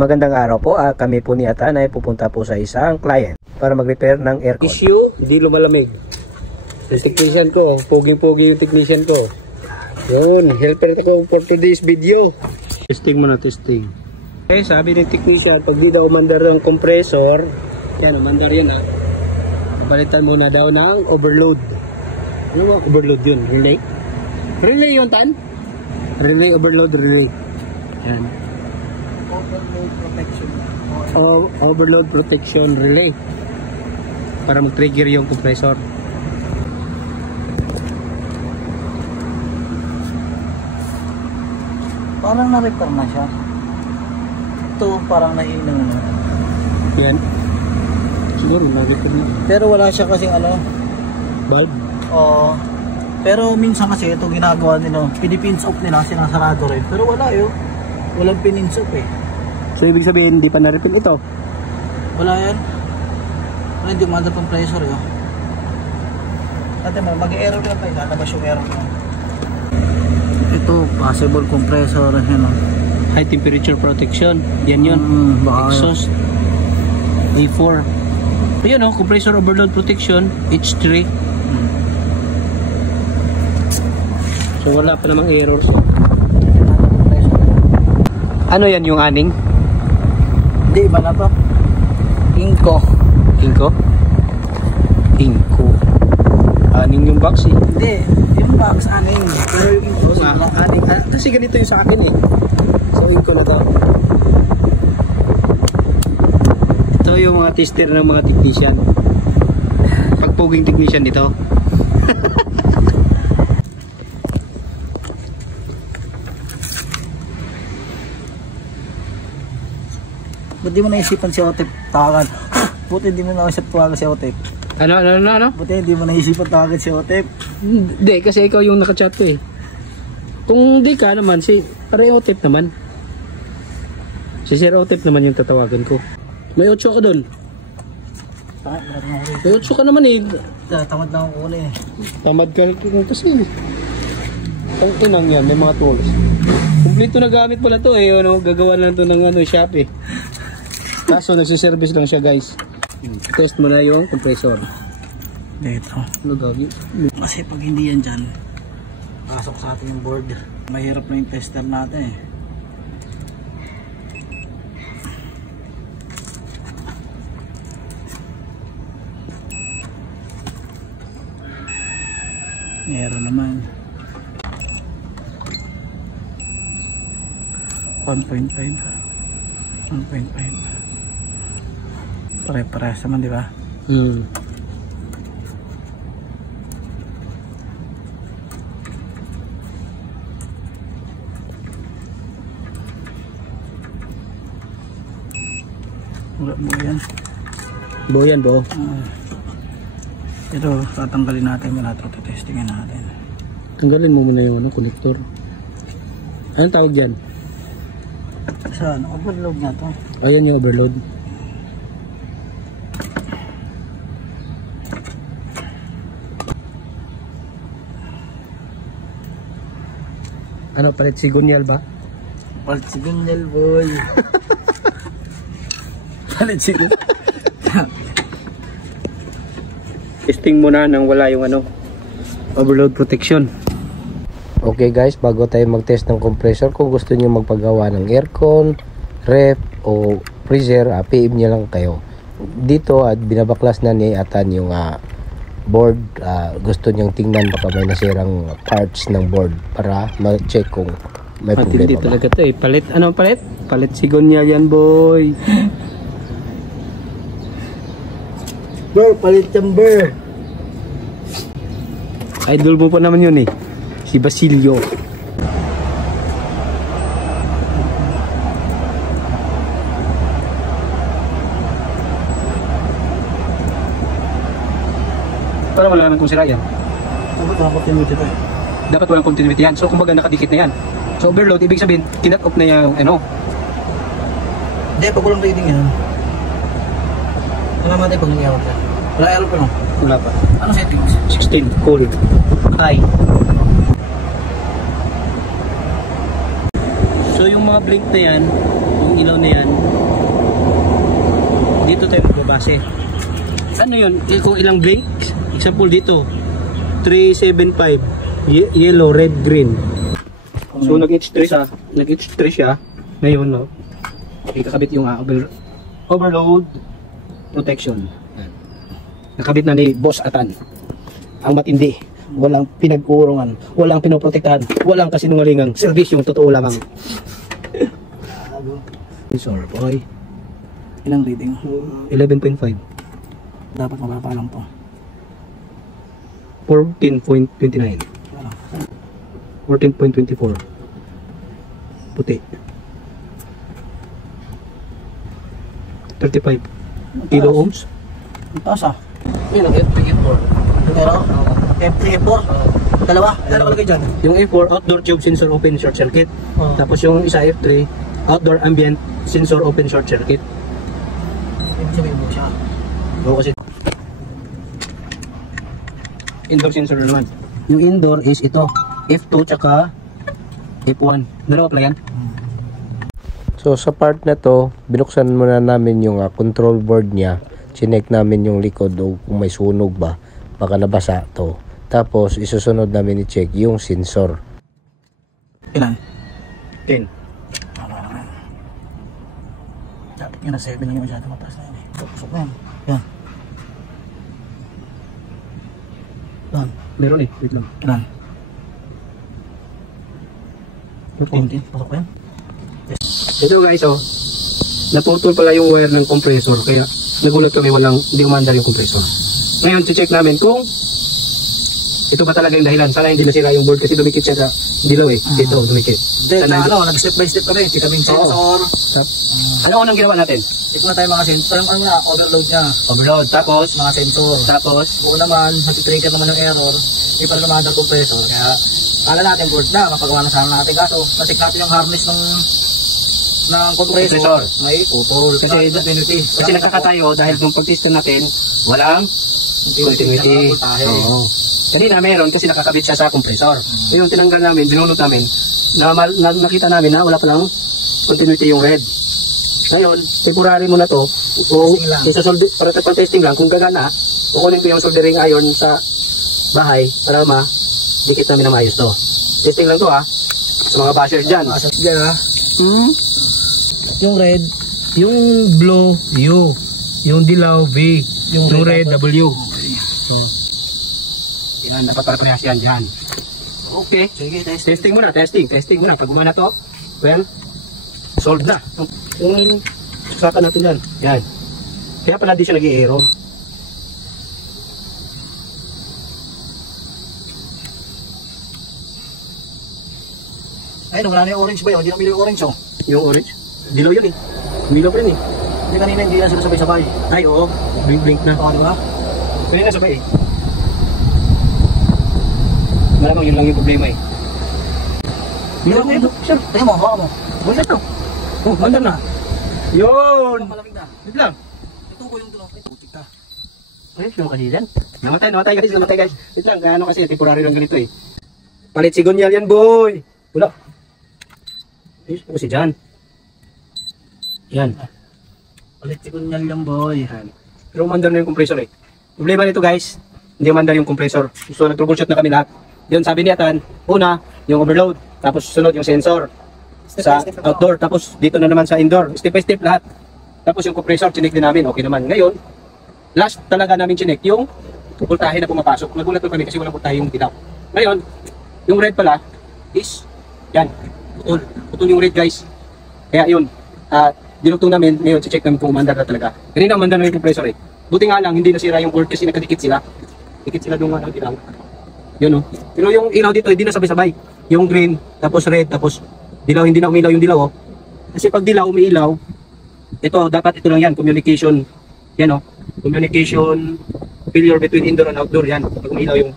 Magandang araw po. Kami po ni Atan ay pupunta po sa isang client para mag-repair ng aircon. Issue, di lumalamig. Yung technician ko, pogi-pogi yung technician ko. Yun, helper ako for today's video. Testing muna, testing. Okay, sabi ng technician, pag di daw umandar ng compressor, yan, umandar yun ha. Palitan muna daw ng overload. Ano ba? Overload yun, relay? Relay yun, Tan? Relay, overload, relay. Yan. Overload protection. Overload protection relay. Para mag-trigger yung compressor. Parang na-repair na siya. Ito parang na-in na. Yan. Siguro na-repair na. Pero wala siya kasi ano. Bulb? Oo. Pero minsan kasi ito ginagawa nila. Pinipins off nila, sinasarado rin. Pero wala yun. Walang pinins off eh. So ibig sabihin hindi pa na-repair ito? Wala yan. Wala hindi umanda pang pressure yun. Ate mo, mag-error lang tayo. Lalabas yung error mo. Ito, possible compressor yan. High temperature protection. Yan yun. Exhaust. A4. Ayan o, compressor overload protection. H3. So wala pa namang errors. Ano yan yung aning? Hindi, iba na to. Inco. Inco? Inco. Aning yung box eh. Hindi, yung box aning. Pero yung Inco aning. Kasi ganito yung sa akin eh. So Inco na to. Ito yung mga tester ng mga technician. Pagpuging technician dito. Buti di mo naisipan si Otep tawagan. Buti di mo naisip tawagan si Otep. Ano? Buti di mo naisipan tawagan si Otep. Hindi, kasi ikaw yung nakachat ko eh. Kung di ka naman, si pare Otep naman. Si Sir Otep naman yung tatawagan ko. May 8 ka doon. May 8 ka naman eh. Tamad lang ako ulit eh. Tamad ka kasi. Ang inang yan, may mga tools. Kompleto na gamit pala to eh. Ano, gagawa lang to ng Shopee. Kaso nagsiservice lang siya guys. Test mo na yung compressor. Dito. Ano gagi? Kasi pag hindi yan dyan, pasok sa ating board. Mahirap na yung tester natin eh. Meron naman. 1.5. Pare-parehas naman, di ba? Wala buo yan. Buo yan, buo. Ito, tatanggalin natin muna ito. Testingin natin. Tanggalin mo muna yung connector. Anong tawag dyan? Saan? Overload nga to. Ayan yung overload. Ano, palit sigunyal ba? Palit sigunyal, boy. Palit sigunyal. Testing muna nang wala yung overload protection. Okay guys, bago tayo mag-test ng compressor, kung gusto niyo magpagawa ng aircon, ref o freezer, PM niyo lang kayo. Dito at binabaklas na ni Atan yung board. Gusto niyang tingnan baka may nasirang parts ng board para ma-check kung may problema ba. Talaga to eh. Palit, anong palit? Palit sigunyal yan, boy. Bro, palit yung bro. Idol mo pa naman yun eh. Si Basilio. Para wala naman kung sira yan. Dapat walang continuity pa eh. Dapat walang continuity yan. So kumbaga nakadikit na yan. So overload, ibig sabihin, kinat off na yung Hindi, pag walang reading yan. Wala naman tayo pag nangyawag yan. Wala error pa no? Wala pa. Ano settings? 16, cool. High. So yung mga blink na yan, yung ilaw na yan, klase. Ano yun? Kung ilang blink? Example dito, 375. Yellow, red, green. So nag-H3 siya. Ngayon, no? Ikakabit yung overload protection. Nakabit na ni Boss Atan. Ang matindi. Walang pinag-uurungan. Walang pinoprotektahan. Walang kasinungalingang serbisyong totoo lamang. Sensor, boy. Ilang reading? 11.5. Dapat mababa lang to. 14.29. 14.24. Puti. 35 kilo ohms. Ang taas ah. Yun ang F3-F4. Pero, F3-F4. Dalawa lagay dyan. Yung F4, outdoor tube sensor open short circuit. Tapos yung isa F3, outdoor ambient sensor open short circuit. Ibig sabihin mo siya. Oo, kasi indoor sensor na naman. Yung indoor is ito, F2 tsaka F1. Dalawa pala yan. So sa part na to, binuksan muna namin yung control board niya. Chinek namin yung likod o kung may sunog ba, baka nabasa to. Tapos isusunod namin i-check yung sensor. Ilan? 10. Dapat yun na 7 lang yung masyado mataas na yun eh. Pusok na yan. Yan. Yan. Meron eh, wait lang. Ilan? 15. Pusok na yan. Ito guys, oh, naputol pala yung wire ng compressor, kaya nagulat kami hindi umandar yung compressor. Ngayon, check namin kung ito ba talaga yung dahilan. Sana hindi nasira yung board kasi dumikit siya sa dilaw eh. Dito, dumikit. Then, nag-step by step kami. Check kami yung sensor. Ano unang ginawa natin? Check na tayo mga sensor. Ang overload niya. Overload, tapos Mga sensor. tapos Buo naman, nag-trigger naman yung error. Hindi pa rin naman under compressor. Kaya, kala natin board na. Mapagawa na sana natin. Kaso, na-check natin yung harness ng compressor. May putol. kasi nakakatayo dahil nung pag-testing natin, walang continuity. Oo. Kanina meron kasi nakakabit siya sa compressor. Yung tinanggal namin, binunot namin, nakita namin na wala palang continuity yung red. Ngayon, temporary mo na to. Kung sa para sa testing lang, kung gagana, kukunin ko yung soldering iron sa bahay para dikit namin na maayos to. Testing lang to ha. Sa mga bashers dyan. Diyan ha. Yung red, Yung blue, U. Yung dilaw, V. Yung red, W. So, yan, dapat para-parehas yan dyan. Okay. sige, Testing muna, testing muna. Pag gumana to, well, solved na. Yung saka natin dyan. Yan. Kaya pala di siya nag-i-error. Ayun, wala na yung orange ba yun? Hindi na yung orange oh. Yung orange? Dilaw yun eh. Dilaw pa rin eh. Hindi kanina hindi yan sila sabay-sabay. Ay, oo. Blink na. Oo, di ba? Kanina sabay eh. Malamang yun lang yung problema eh. Dilaw na ito. Siya. Tingnan mo, hawa mo. Bunda to. Oh, bunda na. Yun! Malamig na. Wait lang. Ito ko yung tulong. Ito, tika. Ay, sino kasi yan? Namatay guys. Wait lang, ano kasi, temporary lang ganito eh. Palit si Gonyal yan, boy! Wala. Ay, ano si Jan? Yan. Palit si Kunyal yung boy. Pero umandar na yung compressor eh. Problema nito guys, hindi umandar yung compressor. So nag-troubleshoot na kami lahat. Yun, sabi ni Atan, una, yung overload. Tapos sunod yung sensor. Sa outdoor, tapos dito na naman sa indoor. Step by step lahat. Tapos yung compressor, chinek din namin. Okay naman. Ngayon, last talaga namin chinek yung voltahe na pumapasok. Nagulat ko kami kasi walang voltahe yung dilaw. Ngayon, yung red pala is, yan, putol yung red guys. Kaya yun, dinugtong namin, ngayon check namin kung umandar na talaga. Kanina umandar na yung compressor eh. Buti nga lang, hindi nasira yung board kasi nakadikit sila. Dikit sila doon nga ng dilaw. Yun oh. Pero yung ilaw dito, hindi na sabay-sabay. Yung green, tapos red, tapos dilaw, hindi na umilaw yung dilaw oh. Kasi pag dilaw, umiilaw, ito, dapat ito lang yan, communication. Yan oh, communication failure between indoor and outdoor. Yan, pag umiilaw yung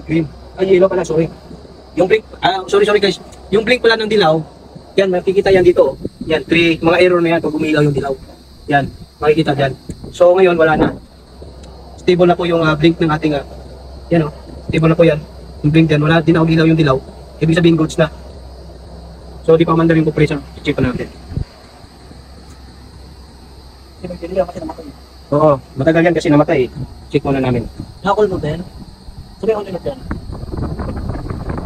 green. Ay, ilaw pala, sorry. Yung blink, sorry guys. Yung blink pala ng dilaw, yan, makikita yan dito. Yan, mga error na yan pag umilaw yung dilaw. Yan, makikita dyan. So ngayon, wala na. Stable na po yung blink ng ating, yan o, stable na po yan. Yung blink dyan, wala din na umilaw yung dilaw. Ibig sabihin, goods na. So, di pa umandar yung compressor. Check pa natin. Hindi kasi namatay. Oo, matagal yan kasi namatay. Check muna namin. Nakakul mo din? Sabi ako nilap yan.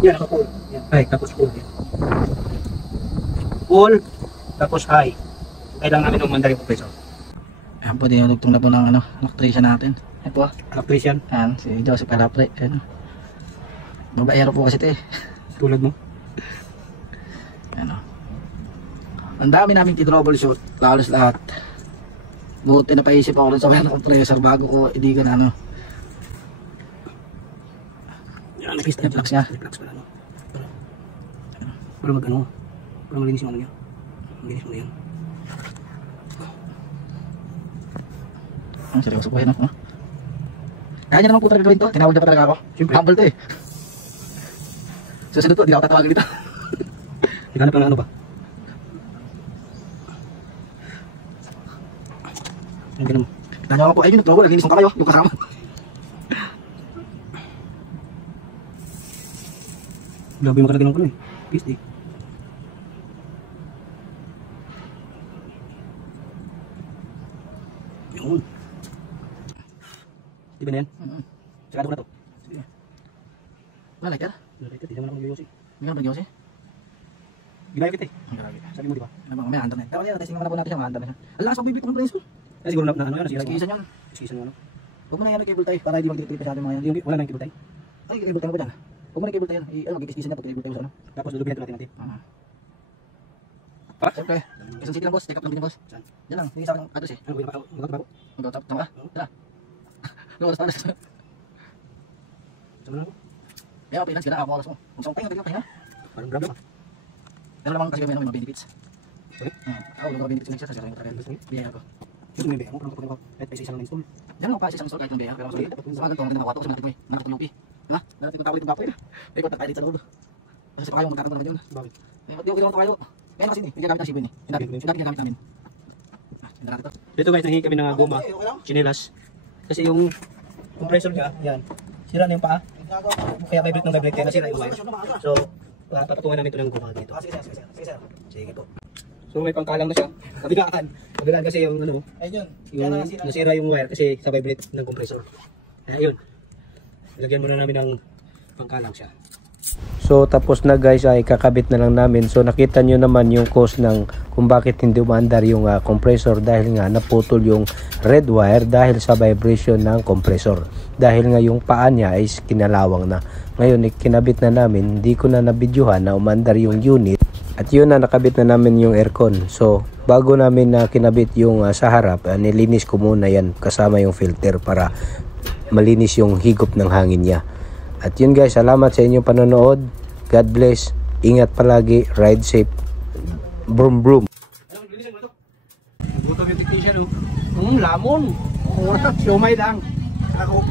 Yan, naka-full. Yan. Ay, tapos full. Full, tapos high. Kailangan namin umandar yung compressor. Ayan po, dinudugtong na po ng electrician natin. Ayan po. Electrician, Ayan, si Joseph Calapre. Ayan. Babaero po kasi ito eh. tulad mo. Ayan o. Ang dami naming troubleshoot. Halos lahat. Buti na paisip ako rin sa wire ng compressor bago ko idigan ano. Yan, nakista Yung flux niya. Flux pala, no? Para mag-ano. Para malinis yung ano niya. Malinis mo na yan. Ang seryoso po yan ako. Kaya niya naman po talaga gawin to. Tinawag niya pa talaga ako. Siyempre. Humble to eh. Susunod po, hindi ako tatawagin dito. Naghanap ka ng ano ba? Ang ganun mo. Tanya ako po, ayun yung trouble. Naglinis mo pa kayo, yung kasama. Grabe yung makalagay ng ano eh. PSD. Yun. Di ba na yan? Sakado ko na to. Sige. Wala, like Hindi naman ako mag-yosi. Hindi ka mag-yosi? Ginaya kita eh. Ang grabe. Sabi mo di ba? Ano ba, may andar na. Tama niya, testing naman na po natin siya, maandar na siya. Ang lakas magbibig ng compressor. Ay siguro na ano yan. Iskisan yan. Iskisan yung ano. Huwag mo na yan, may cable tie, para hindi magdikit masyado yung mga yan. Yung wala nang cable tie. Ay, cable tie mo ba dyan? Huwag mo na cable tie yan. Mag-iskisan yan, pag cable tie mo sa ano. Tapos lulubihan ito natin. Ah, siyempre. Quezon City lang boss, take up lang din boss. Saan? Yan lang, hindi sa akin address eh. Ano ba yung bago? Mag-tap, tama ka? Tara. Lumalas pa alas. Sama na ako. Kaya freelance ka na, ako oras mo. Kung saan tayo, bigyan tayo na. Parang grab lang. Pero naman kasi kami ng benefits. Sorry? Ako, wala ko benefits ko next year, kasi travel. Bigyan ako. Gusto mo yung baya mo, parang kapag kahit pa isa lang install. Yan lang, pa isang store kahit ng BR. Pero sorry, sa mga ganito, maganda makawato kasi natin mo eh. Nakita ko UP. Diba? Natin kong tawalit ng gapo yun. Ay, kung nakailit sa loob. Kasi pa kayo magkakanta naman yun. Bakit? Eh, ba't di ko ginawa tayo? Kaya na kasi hindi, gamit ng Shibu yun eh. Yung dati ginagamit namin. Hindi natin ito. Dito guys, nanghingi kami ng goma, chinelas. Kasi yung compressor niya, yan. Sira na yung paa. Kaya vibrate ng vibrate, kaya nasira yung wire. So, papatungan namin ito ng goma dito. Sige po. So may pangkalang na siya. Kabigaan. Kabigaan kasi yung ano, yung nasira yung wire kasi sa vibrate ng compressor. Kaya yun. Lagyan muna namin ng pangkalang siya. So tapos na guys ay kakabit na lang namin. So nakita nyo naman yung cause ng kung bakit hindi umaandar yung compressor dahil nga naputol yung red wire dahil sa vibration ng compressor. Dahil nga yung paa niya ay kinalawang na. Ngayon kinabit na namin, hindi ko na nabidyohan na umaandar yung unit. At yun na nakabit na namin yung aircon. So bago namin kinabit yung sa harap, nilinis ko muna yan kasama yung filter para malinis yung higop ng hangin niya. At yun guys, salamat sa inyong panonood. God bless. Ingat palagi. Ride safe. Brum brum. Gutom yung technician, oh. Lamon. Siomay lang. Ako.